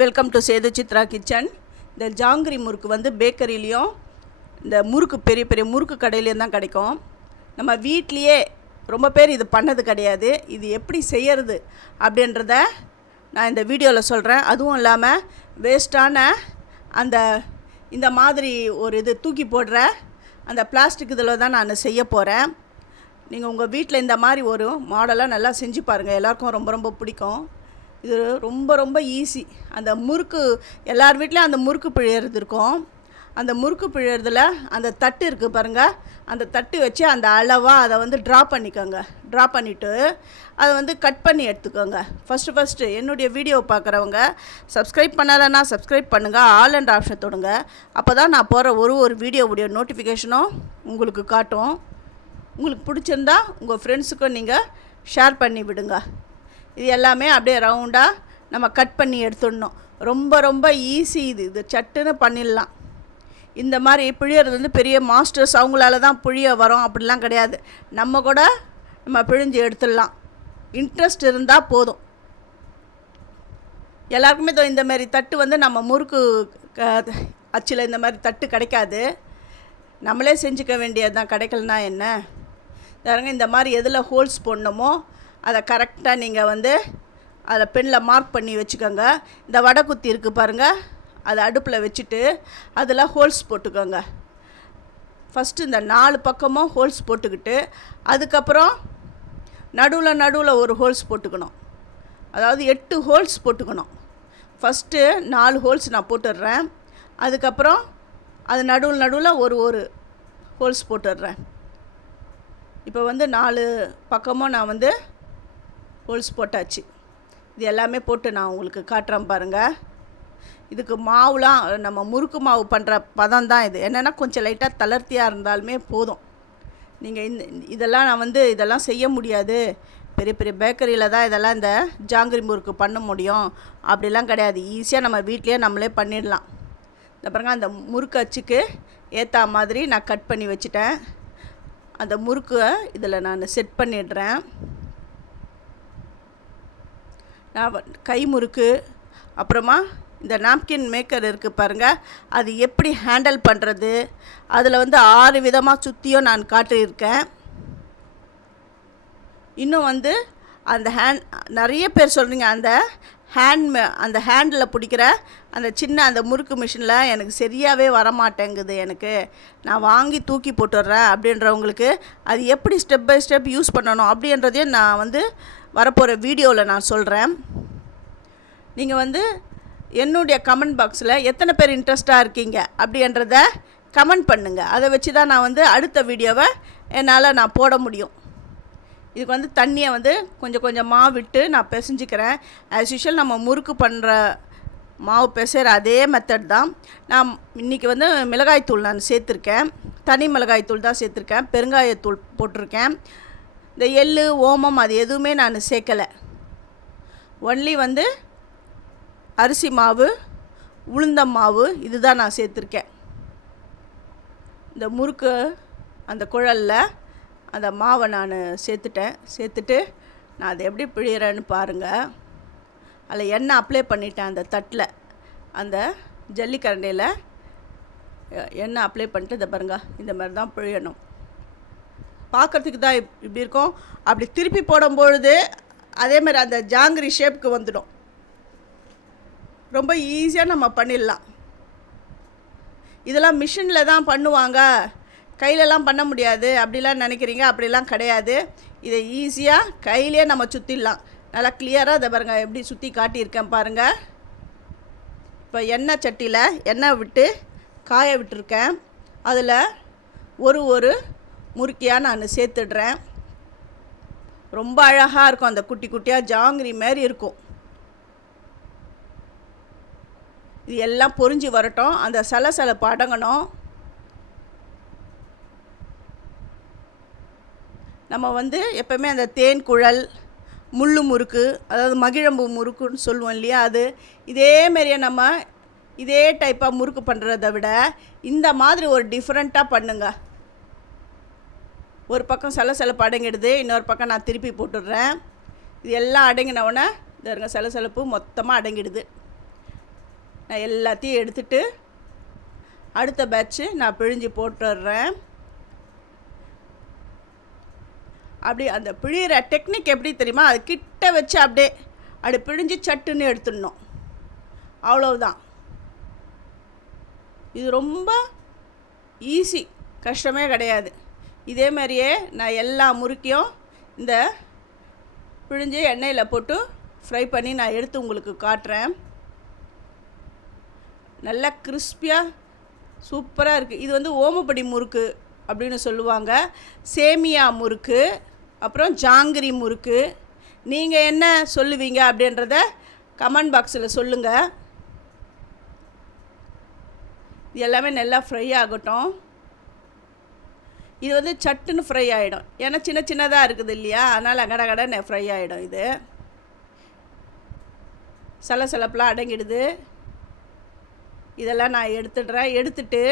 Welcome to Sethu Chitra kitchen இந்த ஜாங்கிரி முறுக்கு வந்து பேக்கரிலையும் இந்த முறுக்கு பெரிய பெரிய முறுக்கு கடையிலையும் தான் கிடைக்கும். நம்ம வீட்லேயே ரொம்ப பேர் இது பண்ணது கிடையாது. இது எப்படி செய்யறது அப்படின்றத நான் இந்த வீடியோவில் சொல்கிறேன் அதுவும் இல்லாமல் வேஸ்ட்டான அந்த இந்த மாதிரி ஒரு இது தூக்கி போடுற அந்த பிளாஸ்டிக் இதில் தான் நான் செய்ய போகிறேன் நீங்கள் உங்கள் வீட்டில் இந்த மாதிரி ஒரு மாடலாக நல்லா செஞ்சு பாருங்கள் எல்லாருக்கும் ரொம்ப ரொம்ப பிடிக்கும். இது ரொம்ப ரொம்ப ஈஸி அந்த முறுக்கு எல்லார் வீட்லேயும் அந்த முறுக்கு பிழையிறது இருக்கும். அந்த முறுக்கு பிழையிறதுல அந்த தட்டு இருக்குது பாருங்கள் அந்த தட்டு வச்சு அந்த அளவாக அதை வந்து ட்ரா பண்ணிக்கோங்க. ட்ரா பண்ணிவிட்டு அதை வந்து கட் பண்ணி எடுத்துக்கோங்க. ஃபஸ்ட்டு ஃபஸ்ட்டு என்னுடைய வீடியோ பார்க்குறவங்க சப்ஸ்கிரைப் பண்ணலைன்னா சப்ஸ்கிரைப் பண்ணுங்கள் ஆல் அண்ட் ஆப்ஷன் தொடுங்க. அப்போ தான் நான் போகிற ஒரு ஒரு வீடியோவுடைய நோட்டிஃபிகேஷனும் உங்களுக்கு காட்டும். உங்களுக்கு பிடிச்சிருந்தா உங்கள் ஃப்ரெண்ட்ஸுக்கும் நீங்கள் ஷேர் பண்ணி விடுங்க. இது எல்லாமே அப்படியே ரவுண்டாக நம்ம கட் பண்ணி எடுத்துடணும். ரொம்ப ரொம்ப ஈஸி இது. இது சட்டுன்னு பண்ணிடலாம். இந்த மாதிரி பிழியறது வந்து பெரிய மாஸ்டர்ஸ் அவங்களால தான் புழிய வரும். அப்படிலாம் கிடையாது. நம்ம கூட நம்ம பிழிஞ்சு எடுத்துடலாம். இன்ட்ரெஸ்ட் இருந்தால் போதும். எல்லாருக்குமே இந்த மாதிரி தட்டு வந்து நம்ம முறுக்கு க- அச்சில் இந்த மாதிரி தட்டு கிடைக்காது. நம்மளே செஞ்சுக்க வேண்டியது தான் கிடைக்கலனா என்ன? பாருங்க இந்த மாதிரி எதில் ஹோல்ஸ் போடணுமோ அதை கரெக்டாக நீங்கள் வந்து அதை பெண்ணில் மார்க் பண்ணி வச்சுக்கோங்க. இந்த வடை குத்தி இருக்குது பாருங்கள் அதை அடுப்பில் வச்சுட்டு அதில் ஹோல்ஸ் போட்டுக்கோங்க. ஃபஸ்ட்டு இந்த நாலு பக்கமும் ஹோல்ஸ் போட்டுக்கிட்டு அதுக்கப்புறம் நடுவில் நடுவில் ஒரு ஹோல்ஸ் போட்டுக்கணும். அதாவது எட்டு ஹோல்ஸ் போட்டுக்கணும். ஃபஸ்ட்டு நாலு ஹோல்ஸ் நான் போட்டுடுறேன். அதுக்கப்புறம் அது நடுவில் நடுவில் ஒரு ஒரு ஹோல்ஸ் போட்டுடுறேன். இப்போ வந்து நாலு பக்கமும் நான் வந்து ஹோல்ஸ் போட்டாச்சு. இது எல்லாமே போட்டு நான் உங்களுக்கு காட்டுறேன் பாருங்கள் இதுக்கு மாவுலாம் நம்ம முறுக்கு மாவு பண்ணுற பதம் தான் இது. என்னென்னா கொஞ்சம் லைட்டாக தளர்த்தியாக இருந்தாலுமே போதும். நீங்கள் இந்த இதெல்லாம் நான் வந்து இதெல்லாம் செய்ய முடியாது. பெரிய பெரிய பேக்கரியில் தான் இதெல்லாம் இந்த ஜாங்கிரி முறுக்கு பண்ண முடியும். அப்படிலாம் கிடையாது. ஈஸியாக நம்ம வீட்லேயே நம்மளே பண்ணிடலாம். இந்த பாருங்க அந்த முறுக்கு அச்சுக்கு ஏற்ற மாதிரி நான் கட் பண்ணி வச்சுட்டேன். அந்த முறுக்கை இதில் நான் செட் பண்ணிடுறேன். நான் கை முறுக்கு அப்புறமா இந்த நாப்கின் மேக்கர் இருக்குது பாருங்கள் அது எப்படி ஹேண்டில் பண்ணுறது அதில் வந்து ஆறு விதமாக சுற்றியும் நான் காட்டியிருக்கேன். இன்னும் வந்து அந்த ஹேண்ட் நிறைய பேர் சொல்கிறீங்க அந்த ஹேண்ட் அந்த ஹேண்டில் பிடிக்கிற அந்த சின்ன அந்த முறுக்கு மிஷினில் எனக்கு சரியாகவே வரமாட்டேங்குது எனக்கு. நான் வாங்கி தூக்கி போட்டுடுறேன் அப்படின்றவங்களுக்கு அது எப்படி ஸ்டெப் பை ஸ்டெப் யூஸ் பண்ணணும் அப்படின்றதையும் நான் வந்து வரப்போகிற வீடியோவில் நான் சொல்கிறேன் நீங்கள் வந்து என்னுடைய கமெண்ட் பாக்ஸில் எத்தனை பேர் இன்ட்ரெஸ்டாக இருக்கீங்க அப்படின்றத கமெண்ட் பண்ணுங்கள் அதை வச்சு தான் நான் வந்து அடுத்த வீடியோவை என்னால் நான் போட முடியும். இதுக்கு வந்து தண்ணியை வந்து கொஞ்சம் கொஞ்சமாக விட்டு நான் பிசைஞ்சிக்கிறேன். ஆஸ் யூஷுவல் நம்ம முறுக்கு பண்ணுற மாவு பிசைகிற அதே மெத்தட் தான். நான் இன்றைக்கி வந்து மிளகாய்த்தூள் நான் சேர்த்துருக்கேன். தனி மிளகாய்த்தூள் தான் சேர்த்துருக்கேன். பெருங்காயத்தூள் போட்டிருக்கேன். இந்த எள்ளு ஓமம் அது எதுவுமே நான் சேர்க்கலை. ஒன்லி வந்து அரிசி மாவு உளுந்தம் மாவு இதுதான் நான் சேர்த்துருக்கேன். இந்த முறுக்கு அந்த குழலில் அந்த மாவை நான் சேர்த்துட்டேன். சேர்த்துட்டு நான் அதை எப்படி பிழியிறேன்னு பாருங்கள் அதில் எண்ணெய் அப்ளை பண்ணிட்டேன் அந்த தட்டில். அந்த ஜல்லிக்கரண்டியில் எண்ணெய் அப்ளை பண்ணிட்டு இதை பாருங்க. இந்த மாதிரி தான் பிழியணும். பார்க்குறதுக்கு தான் இப்படி இருக்கும். அப்படி திருப்பி போடும்பொழுது அதே மாதிரி அந்த ஜாங்கிரி ஷேப்புக்கு வந்துடும். ரொம்ப ஈஸியாக நம்ம பண்ணிடலாம். இதெல்லாம் மிஷினில் தான் பண்ணுவாங்க. கையிலலாம் பண்ண முடியாது. அப்படிலாம் நினைக்கிறீங்க? அப்படிலாம் கிடையாது. இதை ஈஸியாக கையிலே நம்ம சுற்றிடலாம் நல்லா கிளியராக இதை பாருங்கள் எப்படி சுற்றி காட்டியிருக்கேன் பாருங்கள் இப்போ எண்ணெய் சட்டியில் எண்ணெய் விட்டு காய விட்டுருக்கேன். அதில் ஒரு ஒரு முறுக்கியாக நான் சேர்த்துடுறேன். ரொம்ப அழகாக இருக்கும் அந்த குட்டி குட்டியாக ஜாங்கிரி மாதிரி இருக்கும். இது எல்லாம் பொரிஞ்சு வரட்டும். அந்த சலசலப்பு அடங்கணும் நம்ம வந்து எப்போவுமே அந்த தேன் குழல் முள்ளு முறுக்கு அதாவது மகிழம்பு முறுக்குன்னு சொல்லுவோம் இல்லையா அது. இதே மாதிரியே நம்ம இதே டைப்பாக முறுக்கு பண்ணுறத விட இந்த மாதிரி ஒரு டிஃப்ரெண்ட்டாக பண்ணுங்கள் ஒரு பக்கம் சலசலப்பு அடங்கிடுது இன்னொரு பக்கம் நான் திருப்பி போட்டுடுறேன். இது எல்லாம் அடங்கினவுடனே இது இருங்க சில சலசலப்பு மொத்தமாக அடங்கிடுது. நான் எல்லாத்தையும் எடுத்துட்டு அடுத்த பேட்ச்சு நான் பிழிஞ்சு போட்டுடுறேன். அப்படி அந்த பிழியிற டெக்னிக் எப்படி தெரியுமா? அது கிட்ட வச்சு அப்படியே அப்படி பிழிஞ்சு சட்டுன்னு எடுத்துடணும். அவ்வளவுதான். இது ரொம்ப ஈஸி கஷ்டமே கிடையாது. இதே மாதிரியே நான் எல்லா முறுக்கியும் இந்த பிழிஞ்சு எண்ணெயில் போட்டு ஃப்ரை பண்ணி நான் எடுத்து உங்களுக்கு காட்டுறேன். நல்லா கிறிஸ்பியாக சூப்பராக இருக்குது இது வந்து ஓமப்படி முறுக்கு அப்படின்னு சொல்லுவாங்க. சேமியா முறுக்கு அப்புறம் ஜாங்கிரி முறுக்கு. நீங்கள் என்ன சொல்லுவீங்க அப்படின்றத கமெண்ட் பாக்ஸில் சொல்லுங்கள் இது எல்லாமே நல்லா ஃப்ரை ஆகட்டும். இது வந்து சட்டுன்னு ஃப்ரை ஆகிடும் ஏன்னா சின்ன சின்னதாக இருக்குது இல்லையா? அதனால் கட கடன்னு ஃப்ரை ஆகிடும் இது. சலசலப்பெலாம் அடங்கிடுது. இதெல்லாம் நான் எடுத்துடுறேன். எடுத்துட்டு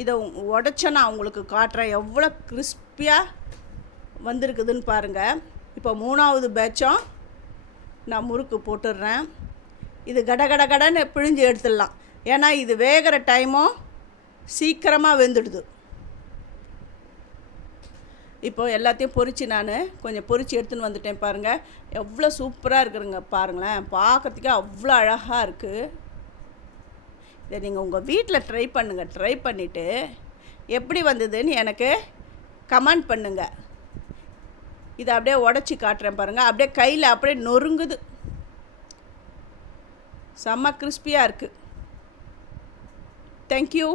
இதை உடச்ச நான் உங்களுக்கு காட்டுறேன். எவ்வளோ கிறிஸ்பியாக வந்திருக்குதுன்னு பாருங்கள் இப்போ மூணாவது பேட்சும் நான் முறுக்கு போட்டுடுறேன். இது கட கட கடன்னு பிழிஞ்சு எடுத்துடலாம். ஏன்னா இது வேகிற டைமும் சீக்கிரமாக வெந்துடுது. இப்போது எல்லாத்தையும் பொரித்து நான் கொஞ்சம் பொரித்து எடுத்துன்னு வந்துட்டேன் பாருங்கள் எவ்வளோ சூப்பராக இருக்குதுங்க பாருங்களேன். பார்க்கறதுக்கே அவ்வளோ அழகாக இருக்குது இதை நீங்கள் உங்கள் வீட்டில் ட்ரை பண்ணுங்கள் ட்ரை பண்ணிவிட்டு எப்படி வந்ததுன்னு எனக்கு கமெண்ட் பண்ணுங்கள் இதை அப்படியே உடச்சி காட்டுறேன் பாருங்கள் அப்படியே கையில் அப்படியே நொறுங்குது. செம்ம கிறிஸ்பியாக இருக்குது தேங்க்யூ